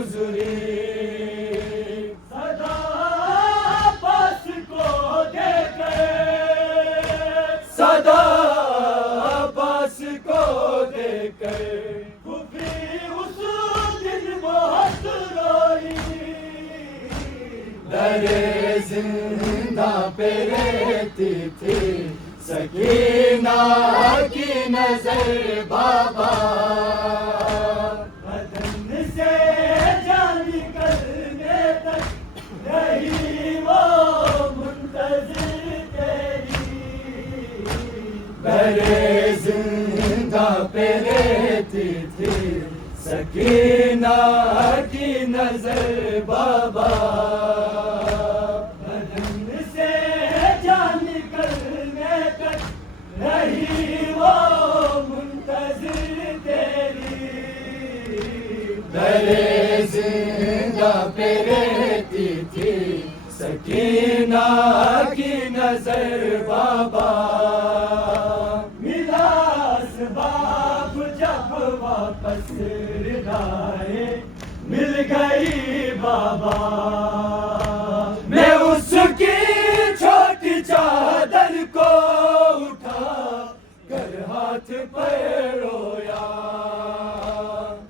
گزری صدا عباس کو دے کر صدا عباس کو دے کر کفری اس دن بہت روئی در زندہ پہ رہتی تھی سکینہ کی نظر بابا بدن سے جان نکلنے تک رہی وہ منتظر تیری در زندہ پہ رہتی تھی سکینہ کی نظر بابا بدن سے جان نکلنے تک رہی وہ منتظر تیری در زندہ پہ رہتی تھی سکینہ کی نظر بابا ملا اسباب جب واپس ردائے مل گئی بابا میں اس کی چھوٹی چادر کو اٹھا کر ہاتھ پہ رویا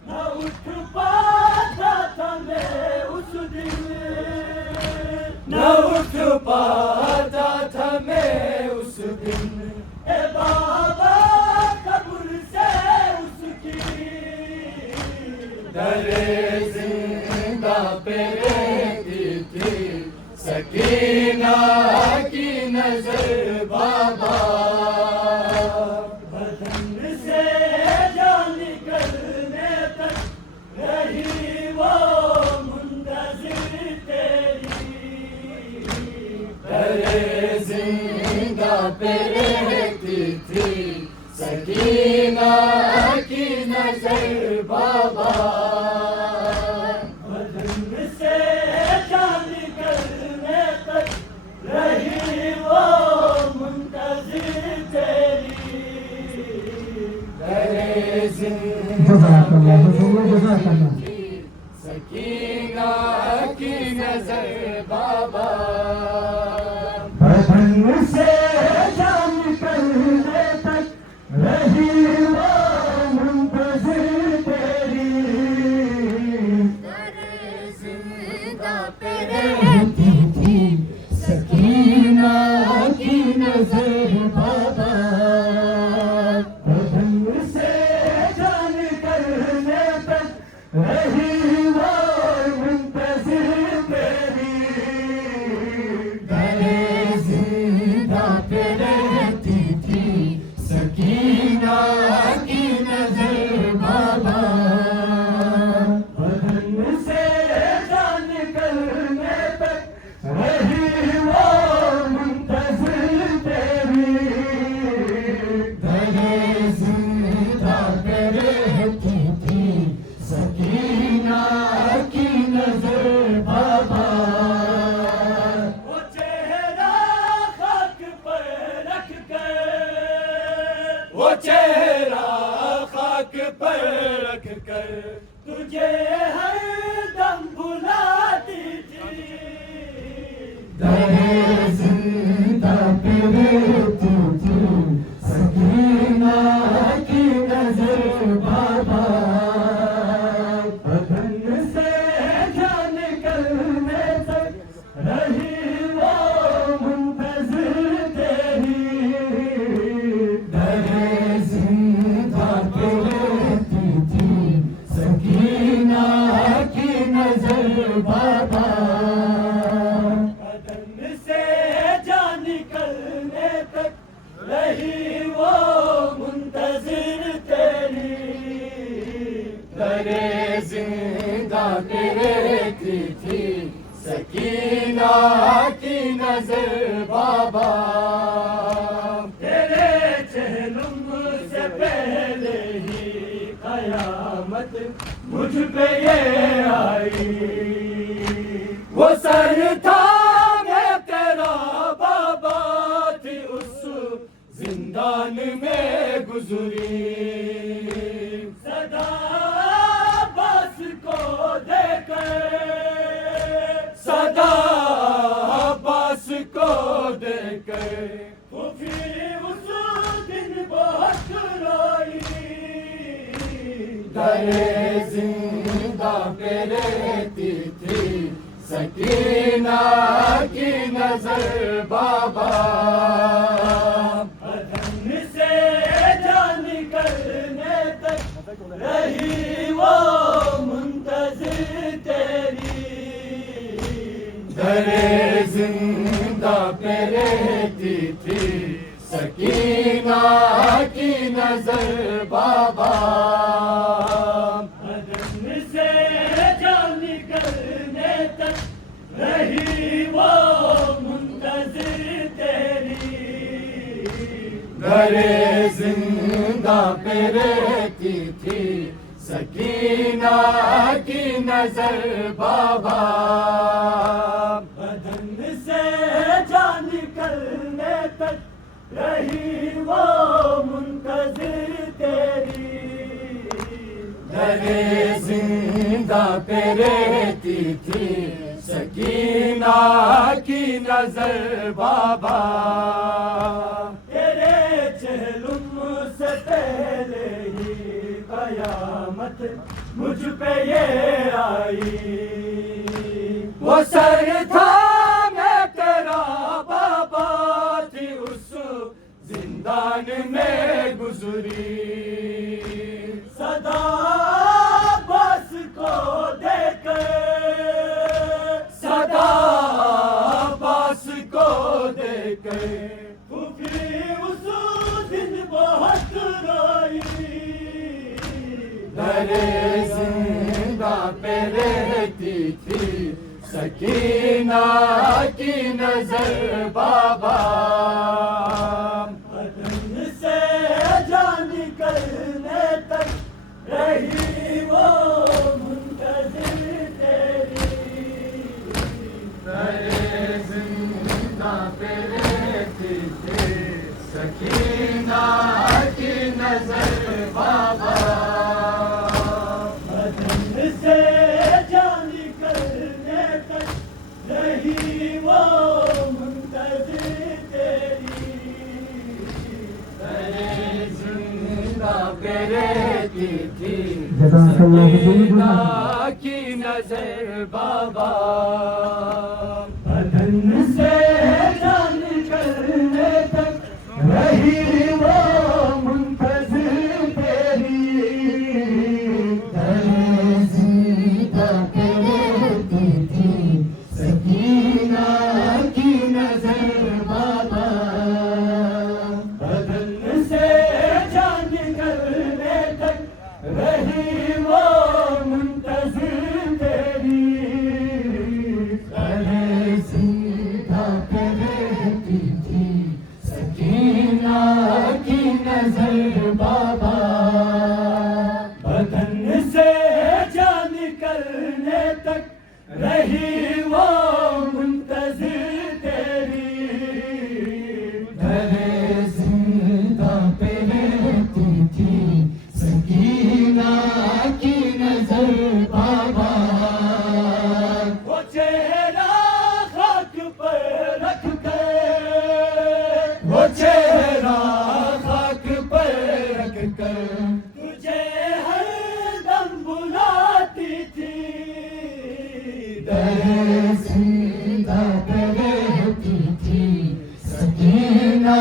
نہ اٹھ پاتا تھا میں اس دن نہ اٹھ پاتا تھا میں اس دن اے بابا قبر سے اس کی در زندہ پہ رہتی تھی سکینہ کی نظر بابا بدن سے جان نکلنے تک رہی وہ منتظر تیری در زندہ پہ رہتی تھی سکینہ کی نظر بابا بدن سے جان نکلنے تک رہی وہ منتظر تیری در زندہ پہ رہتی تھی سکینہ کی نظر بابا بدن سے جان نکلنے تک رہی وہ منتظر تیری در زندہ پہ رہتی تھی سکینہ کی نظر بابا بدن سے جان نکلنے تک رہی وہ منتظر تیری در زندہ پہ رہتی تھی سکینہ کی نظر بابا بدن سے جان نکلنے تک رہی وہ منتظر تیری در زندہ پہ رہتی تھی سکینہ کی نظر بابا وہ چہرہ خاک پر رکھ کر وہ چہرہ خاک پر رکھ کر تجھے ہر دم بلاتی تھی در زندہ پہ رہتی تھی سکینہ کی نظر بابا بدن سے جان نکلنے تک رہی وہ منتظر تیری در زندہ پہ رہتی تھی سکینہ کی نظر بابا بدن سے جان نکلنے تک رہی وہ منتظر تیری در زندہ پہ رہتی تھی سکینہ کی نظر بابا تیرے چہلم سے پہلے ہی قیامت مجھ پہ یہ آئی وہ سر تھا میں تیرا بابا تھی اس زندان میں گزری صدا عباس کو دیکھ تو پھر اس دن بہت روئی در زندہ پہ رہتی تھی سکینہ کی نظر بابا بدن سے جان نکلنے تک رہی وہ منتظر تیری در زندہ پہ رہتی تھی سکینہ کی نظر بابا بدن سے جان نکلنے تک رہی وہ منتظر تیری در زندہ پہ رہتی تھی سکینہ کی نظر بابا بدن سے جان نکلنے تک رہی وہ منتظر تیری در زندہ پہ رہتی تھی سکینہ کی نظر بابا تیرے چہلم سے پہلے ہی قیامت مجھ پہ یہ آئی وہ سر تھا میں تیرا بابا تھی اس زندان میں گزری صدا عباس کو دیکھ صدا عباس کو دیکھ تو پھر اس دن بہت روئی در زندہ پہ رہتی تھی سکینہ کی نظر بابا بدن سے جان نکلنے تک رہی وہ منتظر تیری در زندہ پہ رہتی تھی سکینہ کی نظر بابا بدن سے جان نکلنے تک رہی وہ منتظر تیری در زندہ پہ رہتی تھی سکینہ کی نظر بابا بدن سے جان نکلنے تک رہی وہ منتظر تیری در زندہ پہ رہتی تھی سکینہ کی نظر بابا بدن سے جان نکلنے تک رہی وہ منتظر تیری در زندہ پہ رہتی تھی سکینہ کی نظر بابا بدن سے جان نکلنے تک رہی وہ منتظر تیری در زندہ پہ رہتی تھی سکینہ کی نظر بابا وہ چہرہ خاک پر رکھ کر وہ چہرہ خاک پر رکھ کر تجھے ہر دم بلاتی تھی در زندہ پہ رہتی تھی سکینہ